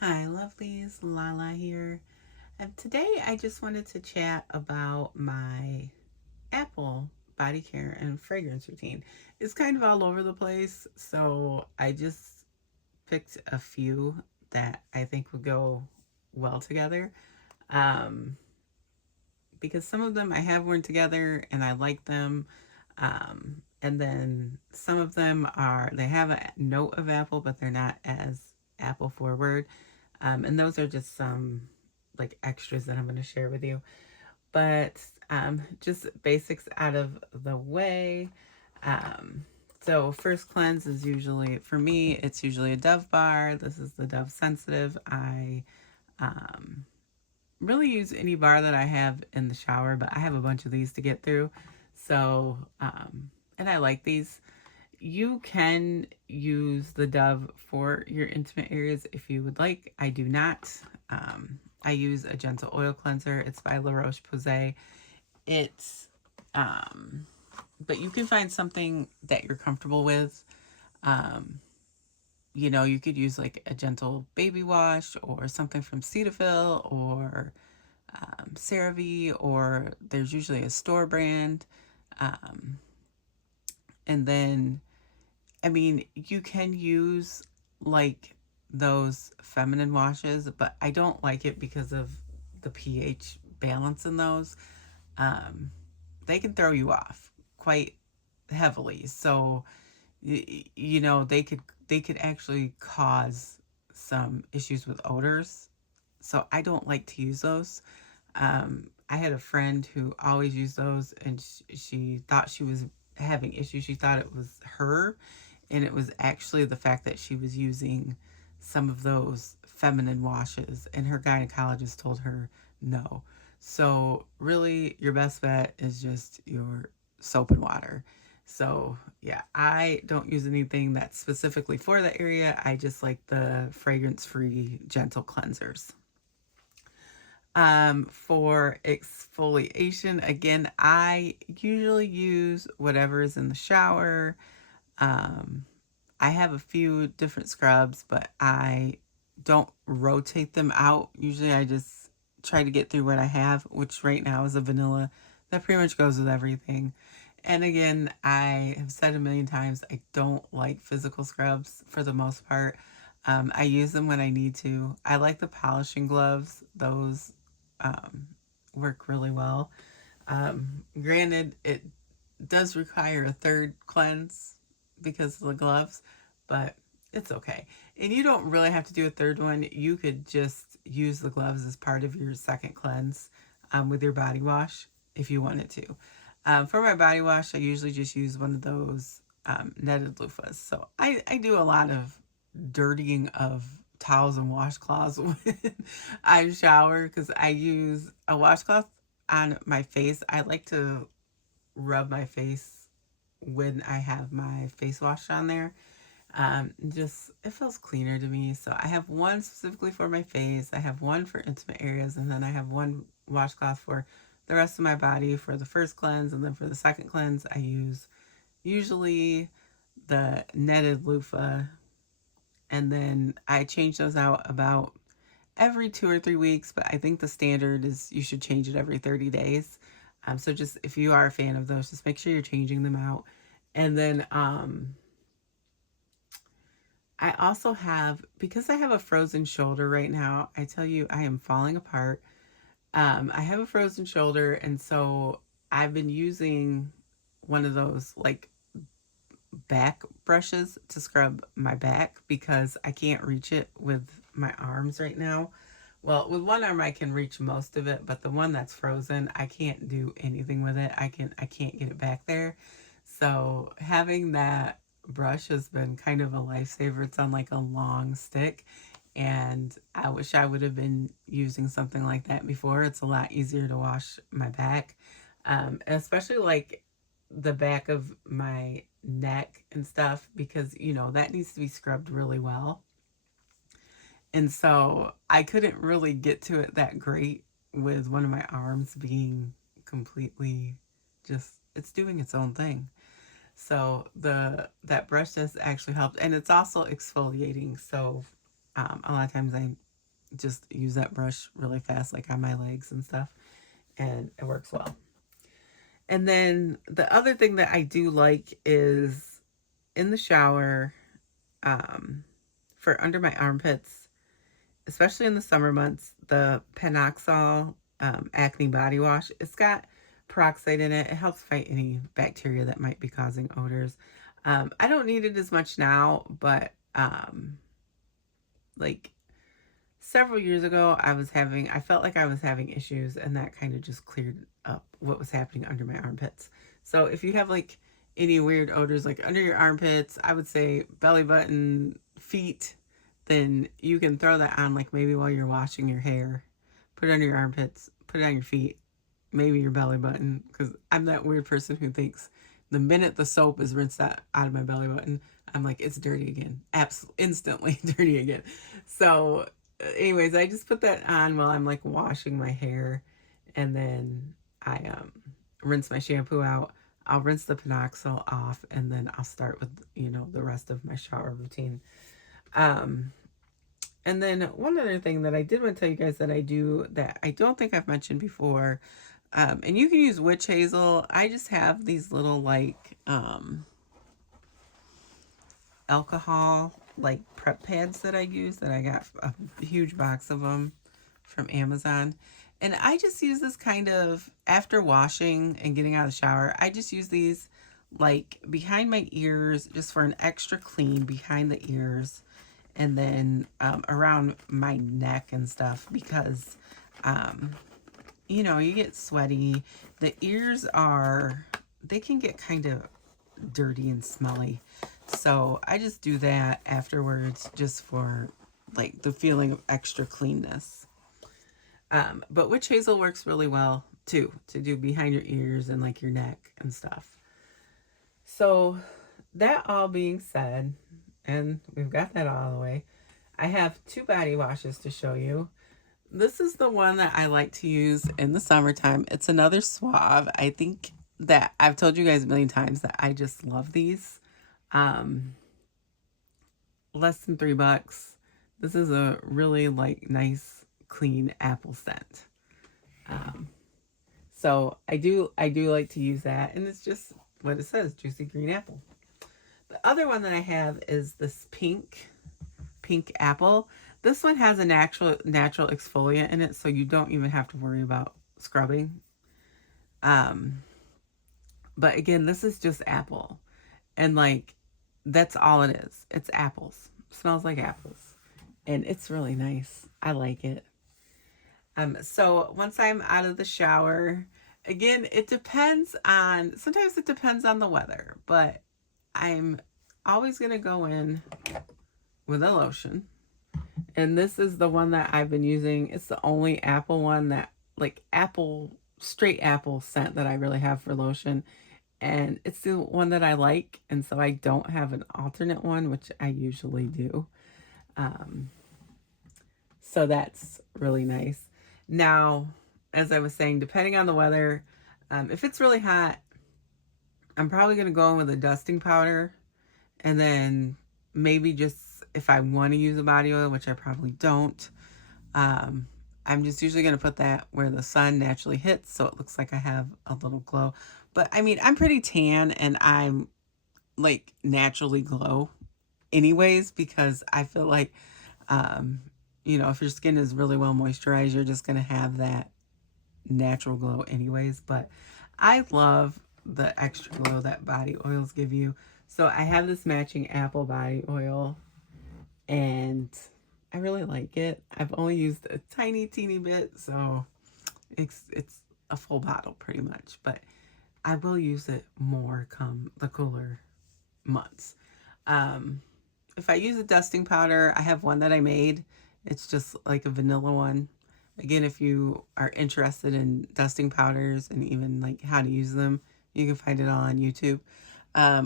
Hi, lovelies. Lala here. Today, I just wanted to chat about my Apple body care and fragrance routine. It's kind of all over the place, so I just picked a few that I think would go well together. Um, because some of them I have worn together and I like them. And then some of them they have a note of Apple, but they're not as Apple forward. And those are just some like extras that I'm going to share with you. But just basics out of the way. Um, so first cleanse is usually, for me, it's usually a Dove bar. This is the Dove Sensitive. I um, really use any bar that I have in the shower, but I have a bunch of these to get through. So, and I like these. You can use the Dove for your intimate areas if you would like. I do not. I use a gentle oil cleanser. It's by La Roche Posay. It's, um, but you can find something that you're comfortable with. Um, you could use like a gentle baby wash or something from Cetaphil or CeraVe, or there's usually a store brand. Um, and then, I mean, you can use like those feminine washes, but I don't like it because of the pH balance in those. Um, they can throw you off quite heavily. So, they could actually cause some issues with odors. So I don't like to use those. I had a friend who always used those, and she thought she was having issues. She thought it was her, and it was actually the fact that she was using some of those feminine washes, and her gynecologist told her no. So, really, your best bet is just your soap and water. So, yeah, I don't use anything that's specifically for the area. I just like the fragrance free, gentle cleansers. For exfoliation, again, I usually use whatever is in the shower. Um, I have a few different scrubs, but I don't rotate them out. Usually, I just try to get through what I have, which right now is a vanilla that pretty much goes with everything. And again, I have said a million times, I don't like physical scrubs for the most part. I use them when I need to. I like the polishing gloves, those um, work really well. Granted, it does require a third cleanse because of the gloves, but it's okay. And you don't really have to do a third one. You could just use the gloves as part of your second cleanse with your body wash if you wanted to. For my body wash, I usually just use one of those netted loofahs. So I do a lot of dirtying of towels and washcloths when I shower because I use a washcloth on my face. I like to rub my face when I have my face wash on there. Just it feels cleaner to me. So I have one specifically for my face. I have one for intimate areas, and then I have one washcloth for the rest of my body for the first cleanse, and then for the second cleanse, I use usually the netted loofah, and then I change those out about every 2 or 3 weeks. But I think the standard is you should change it every 30 days. So just if you are a fan of those, just make sure you're changing them out. And then I also have, because I have a frozen shoulder right now, I tell you, I am falling apart. I have a frozen shoulder, and so I've been using one of those like back brushes to scrub my back because I can't reach it with my arms right now. Well, with one arm I can reach most of it, but the one that's frozen, I can't do anything with it. I can't get it back there. So having that brush has been kind of a lifesaver. It's on like a long stick, and I wish I would have been using something like that before. It's a lot easier to wash my back, especially like the back of my neck and stuff, because that needs to be scrubbed really well. And so I couldn't really get to it that great with one of my arms being completely just, it's doing its own thing. So that brush does actually help, and it's also exfoliating. So a lot of times I just use that brush really fast, like on my legs and stuff, and it works well. And then the other thing that I do like is in the shower, um, for under my armpits, especially in the summer months, the Panoxol acne body wash. It's got peroxide in it. It helps fight any bacteria that might be causing odors. I don't need it as much now, but like several years ago, I felt like I was having issues, and that kind of just cleared up what was happening under my armpits. So if you have like any weird odors like under your armpits, I would say belly button, feet, then you can throw that on like maybe while you're washing your hair. Put it under your armpits, put it on your feet, maybe your belly button, because I'm that weird person who thinks the minute the soap is rinsed out of my belly button, I'm like, it's dirty again. Absolutely, instantly dirty again. So anyways, I just put that on while I'm like washing my hair, and then I rinse my shampoo out. I'll rinse the Panoxyl off, and then I'll start with the rest of my shower routine. Um, and then one other thing that I did want to tell you guys that I do that I don't think I've mentioned before, and you can use witch hazel. I just have these little like alcohol like prep pads that I use, that I got a huge box of them from Amazon. And I just use this kind of after washing and getting out of the shower. I just use these like behind my ears, just for an extra clean behind the ears, and then around my neck and stuff, because you get sweaty. The ears they can get kind of dirty and smelly. So I just do that afterwards, just for like the feeling of extra cleanness. But witch hazel works really well too, to do behind your ears and like your neck and stuff. So that all being said, and we've got that all the way, I have 2 body washes to show you. This is the one that I like to use in the summertime. It's another Suave. I think that I've told you guys a million times that I just love these. Less than $3. This is a really like nice clean apple scent. So I do like to use that, and it's just what it says, juicy green apple. The other one that I have is this pink apple. This one has a natural exfoliant in it, so you don't even have to worry about scrubbing. But again, this is just apple, and like that's all it is. It's apples. Smells like apples, and it's really nice. I like it. So once I'm out of the shower, again, sometimes it depends on the weather, but I'm always going to go in with a lotion. And this is the one that I've been using. It's the only apple one that, like, straight apple scent that I really have for lotion. And it's the one that I like. And so I don't have an alternate one, which I usually do. So that's really nice. Now, as I was saying, depending on the weather, if it's really hot, I'm probably going to go in with a dusting powder, and then maybe just if I want to use a body oil, which I probably don't, I'm just usually going to put that where the sun naturally hits, so it looks like I have a little glow. But I mean, I'm pretty tan, and I'm like naturally glow anyways, because I feel like, if your skin is really well moisturized, you're just going to have that natural glow anyways. But I love the extra glow that body oils give you. So I have this matching apple body oil, and I really like it. I've only used a tiny, teeny bit, so it's a full bottle pretty much. But I will use it more come the cooler months. If I use a dusting powder, I have one that I made. It's just like a vanilla one. Again, if you are interested in dusting powders and even like how to use them, you can find it all on YouTube.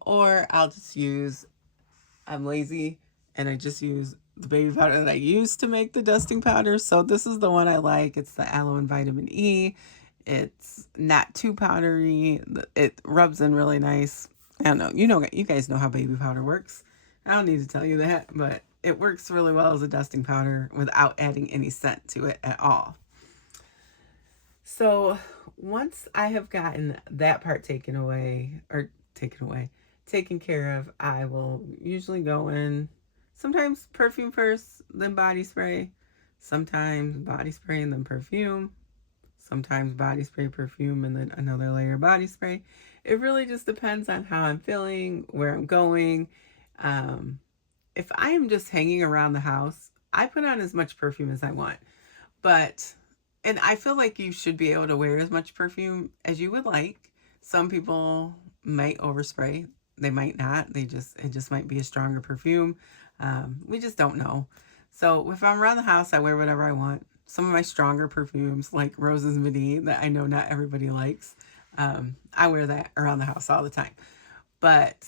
Or I'm lazy and I just use the baby powder that I used to make the dusting powder. So this is the one I like. It's the aloe and vitamin E. It's not too powdery. It rubs in really nice. I don't know. You guys know how baby powder works. I don't need to tell you that, but it works really well as a dusting powder without adding any scent to it at all. So once I have gotten that part taken care of, I will usually go in sometimes perfume first, then body spray, sometimes body spray and then perfume, sometimes body spray, perfume, and then another layer of body spray. It really just depends on how I'm feeling, where I'm going. Um, if I am just hanging around the house, I put on as much perfume as I want. But, and I feel like you should be able to wear as much perfume as you would like. Some people might overspray. They might not. It just might be a stronger perfume. We just don't know. So if I'm around the house, I wear whatever I want. Some of my stronger perfumes, like Roses Midi, that I know not everybody likes, I wear that around the house all the time. But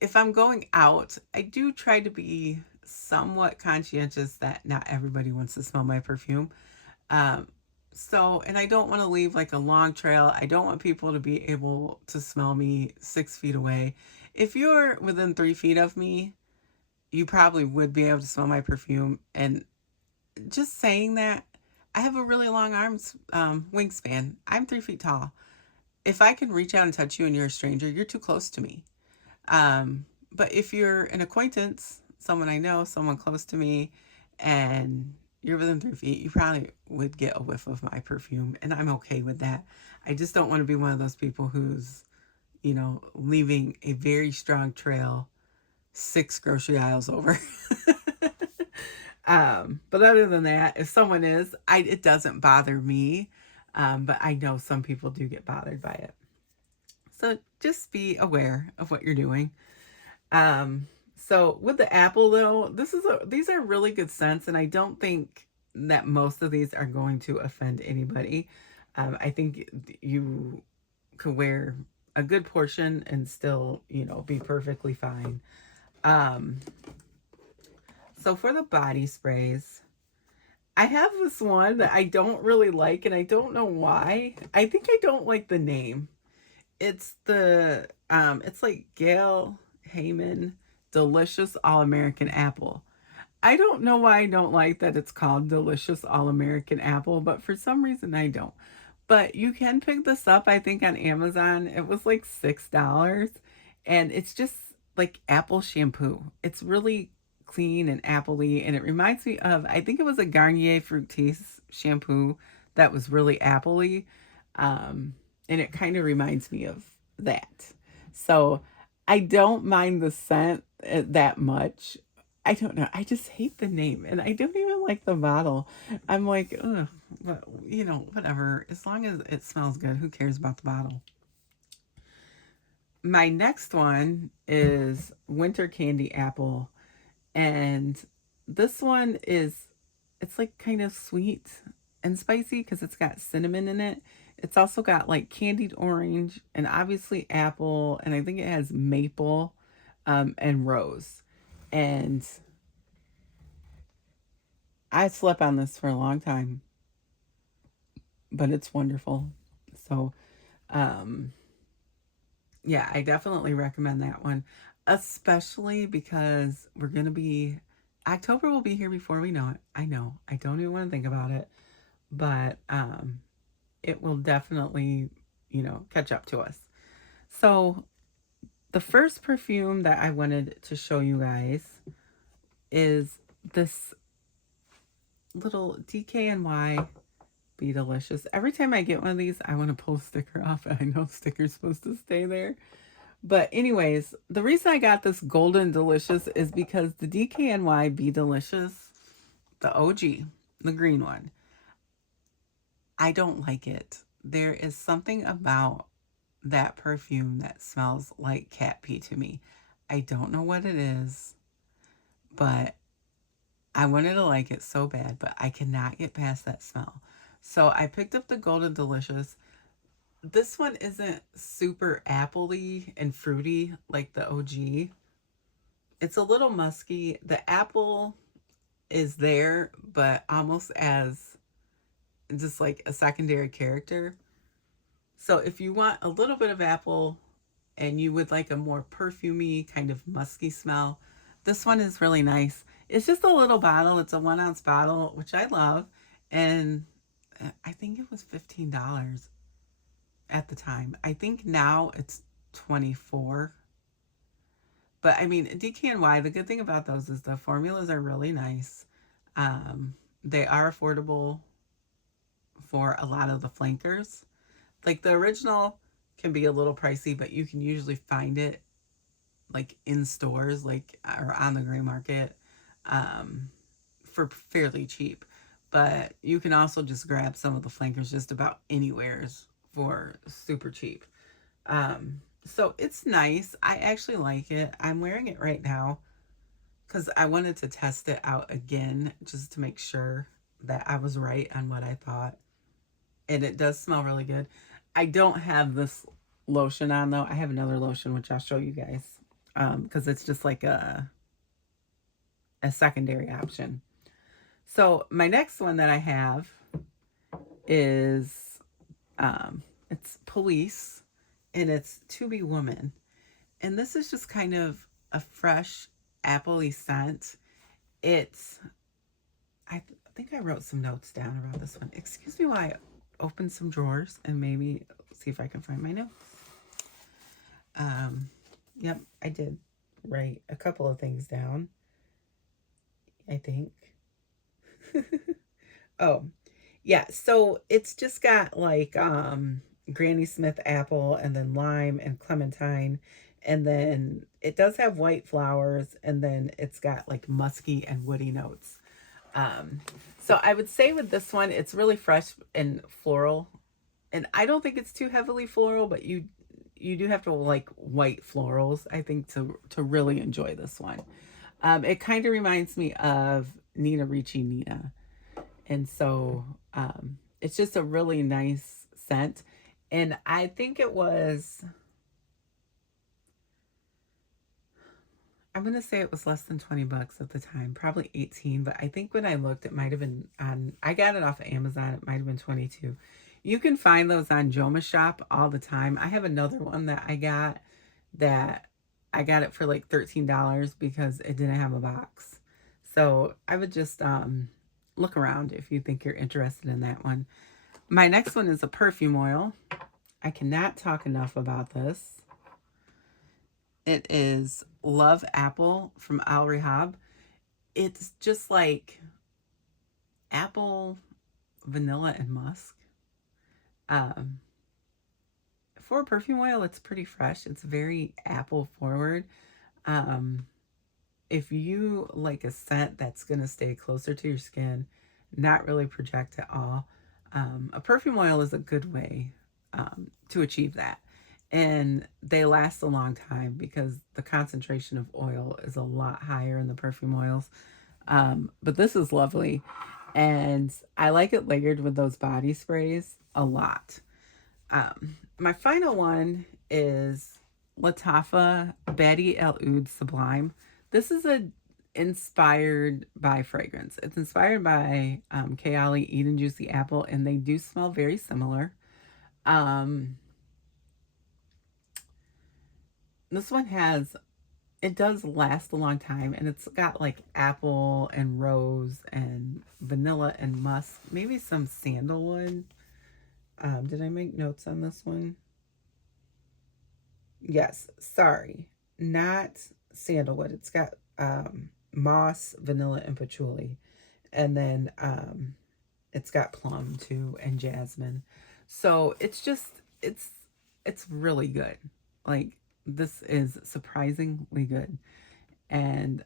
if I'm going out, I do try to be somewhat conscientious that not everybody wants to smell my perfume. Um, and I don't want to leave like a long trail. I don't want people to be able to smell me 6 feet away. If you're within 3 feet of me, you probably would be able to smell my perfume. And just saying that, I have a really long arms wingspan. I'm 3 feet tall. If I can reach out and touch you and you're a stranger, you're too close to me. But if you're an acquaintance, someone I know, someone close to me, and you're within 3 feet, you probably would get a whiff of my perfume, and I'm okay with that. I just don't want to be one of those people who's, leaving a very strong trail 6 grocery aisles over. But other than that, if someone is, it doesn't bother me. But I know some people do get bothered by it. So just be aware of what you're doing. So with the apple though, these are really good scents, and I don't think that most of these are going to offend anybody. I think you could wear a good portion and still, be perfectly fine. So for the body sprays, I have this one that I don't really like, and I don't know why. I think I don't like the name. It's like Gail Heyman Delicious All American Apple. I don't know why I don't like that it's called Delicious All American Apple, but for some reason I don't. But you can pick this up, I think, on Amazon. It was like $6, and it's just like apple shampoo. It's really clean and appley, and it reminds me of, I think it was a Garnier Fructis shampoo that was really appley. And it kind of reminds me of that. So I don't mind the scent that much. I don't know. I just hate the name, and I don't even like the bottle. I'm like, ugh, but whatever. As long as it smells good, who cares about the bottle? My next one is Winter Candy Apple, and this one it's like kind of sweet and spicy because it's got cinnamon in it. It's also got like candied orange and obviously apple, and I think it has maple and rose. And I slept on this for a long time, but it's wonderful. So, um, yeah, I definitely recommend that one, especially because October will be here before we know it. I know. I don't even want to think about it, but it will definitely, catch up to us. So, the first perfume that I wanted to show you guys is this little DKNY Be Delicious. Every time I get one of these, I want to pull a sticker off. I know sticker's supposed to stay there. But anyways, the reason I got this Golden Delicious is because the DKNY Be Delicious, the OG, the green one, I don't like it. There is something about that perfume that smells like cat pee to me. I don't know what it is, but I wanted to like it so bad, but I cannot get past that smell. So I picked up the Golden Delicious. This one isn't super appley and fruity like the OG. It's a little musky. The apple is there, but almost as just like a secondary character. So if you want a little bit of apple and you would like a more perfumey kind of musky smell, this one is really nice. It's just a little bottle. It's a 1 ounce bottle, which I love. And I think it was $15 at the time. I think now it's 24. But I mean, DKNY, the good thing about those is the formulas are really nice. They are affordable for a lot of the flankers. Like the original can be a little pricey, but you can usually find it like in stores, like or on the gray market, um, for fairly cheap. But you can also just grab some of the flankers just about anywheres for super cheap. So it's nice. I actually like it. I'm wearing it right now because I wanted to test it out again just to make sure that I was right on what I thought. And it does smell really good. I don't have this lotion on though. I have another lotion which I'll show you guys because it's just like a secondary option. So my next one that I have is it's Police, and it's To Be Woman. And this is just kind of a fresh appley scent. It's think I wrote some notes down about this one. Excuse me while I open some drawers and maybe see if I can find my notes. Yep, I did write a couple of things down, I think. Oh, yeah, so it's just got like Granny Smith apple and then lime and clementine, and then it does have white flowers, and then it's got like musky and woody notes. Um, so I would say with this one, it's really fresh and floral, and I don't think it's too heavily floral, but you do have to like white florals, I think, to really enjoy this one. It kind of reminds me of Nina Ricci Nina. And so it's just a really nice scent. And I think it was, I'm going to say it was less than 20 bucks at the time, probably 18. But I think when I looked, it might have been on, I got it off of Amazon. It might have been 22. You can find those on Joma Shop all the time. I have another one that that I got it for like $13 because it didn't have a box. So I would just look around if you think you're interested in that one. My next one is a perfume oil. I cannot talk enough about this. It is Love Apple from Al Rehab. It's just like apple, vanilla, and musk. Um, for a perfume oil, it's pretty fresh. It's very apple forward. Um, if you like a scent that's going to stay closer to your skin, not really project at all, a perfume oil is a good way to achieve that. And they last a long time because the concentration of oil is a lot higher in the perfume oils. But this is lovely. And I like it layered with those body sprays a lot. My final one is Lattafa Badi El Oud Sublime. This is inspired by fragrance. It's inspired by Kayali Eden Juicy Apple, and they do smell very similar. This one it does last a long time, and it's got like apple and rose and vanilla and musk, maybe some sandalwood. Did I make notes on this one? Yes, sorry, not sandalwood. It's got moss, vanilla, and patchouli, and then it's got plum too and jasmine. So it's really good. Like, this is surprisingly good. And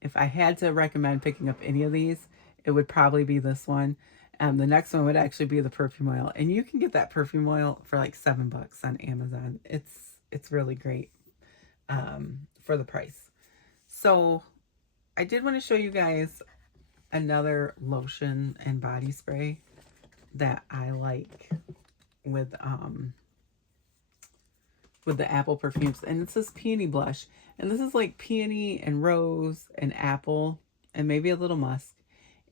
if I had to recommend picking up any of these, it would probably be this one. The next one would actually be the perfume oil, and you can get that perfume oil for like $7 on Amazon. It's really great for the price. So I did want to show you guys another lotion and body spray that I like with the apple perfumes, and it's this peony blush, and this is like peony and rose and apple and maybe a little musk,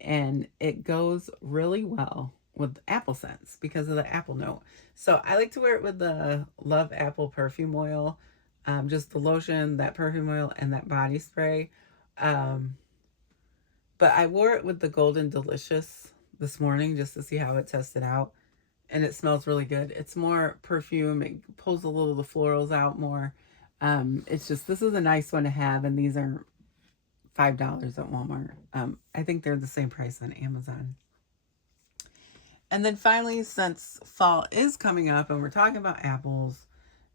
and it goes really well with apple scents because of the apple note. So I like to wear it with the Love Apple perfume oil. just the lotion, that perfume oil, and that body spray. Um, but I wore it with the Golden Delicious this morning just to see how it tested out. And it smells really good. It's more perfume. It pulls a little of the florals out more. It's just, this is a nice one to have. And these are $5 at Walmart. I think they're the same price on Amazon. And then finally, since fall is coming up and we're talking about apples,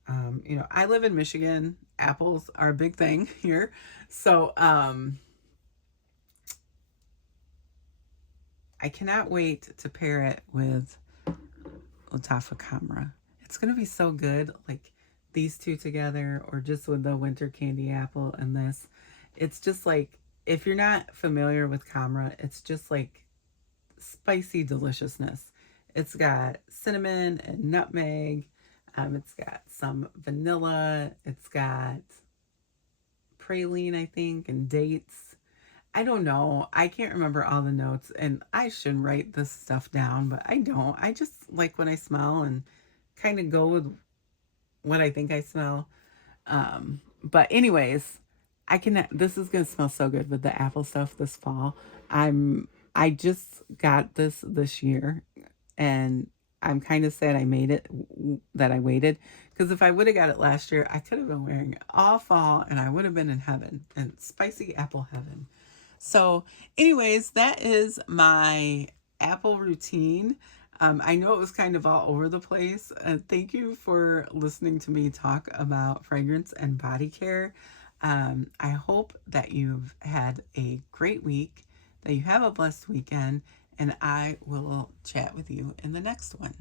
I live in Michigan. Apples are a big thing here. So I cannot wait to pair it with Latafa Camera. It's going to be so good. Like these two together, or just with the winter candy apple and this. It's just like, if you're not familiar with Camera, it's just like spicy deliciousness. It's got cinnamon and nutmeg. It's got some vanilla. It's got praline, I think, and dates. I don't know. I can't remember all the notes, and I should write this stuff down, but I don't. I just like what I smell and kind of go with what I think I smell. But anyways, this is gonna smell so good with the apple stuff this fall. I just got this year, and I'm kind of sad I made it, that I waited, because if I would have got it last year, I could have been wearing it all fall and I would have been in heaven, and spicy apple heaven. So, anyways, that is my Apple routine. I know it was kind of all over the place. Thank you for listening to me talk about fragrance and body care. I hope that you've had a great week, that you have a blessed weekend, and I will chat with you in the next one.